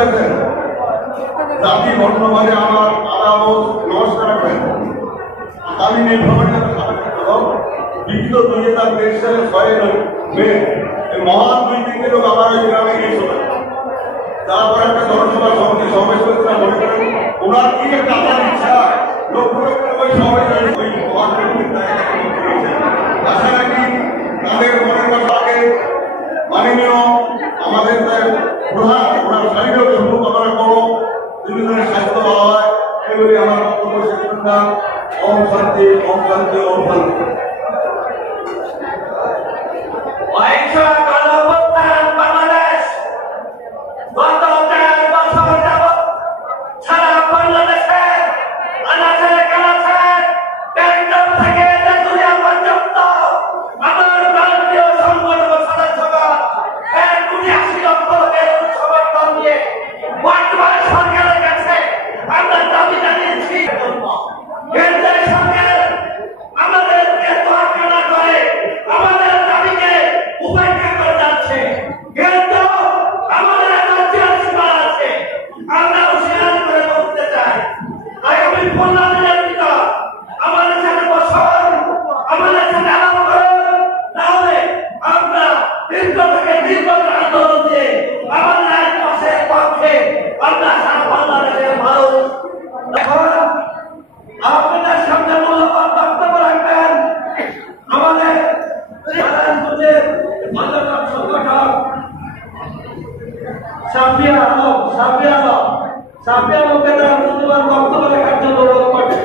হয়েছেন জাতি বর্ণমানে আমার আদাব নমস্কার রাখবেন। আমি বিগত 2023 সালের 6 মে এই মহান 2 লোক আমার ওই গ্রামে গিয়েছিল। তারপর একটা জনসভা সমাবেশ করেছিলাম। মনে করেন ওনার কি একটা আমার ইচ্ছা লক্ষ লক্ষ ওই সবাই ওই মহান আশা রাখি তাদের মনের কথাকে মাননীয় আমাদের প্রধান ওনার শারীরিক শুভকামনা করো, দুজনের স্বাস্থ্য ভালো হয় এগুলি আমার বক্তব্য শেষ করলাম। ওম শান্তি ওম শান্তি ওম শান্তি। সাফিয়া লোকের মূল্যবান বক্তব্য রাখার জন্য অনুরোধ করছি।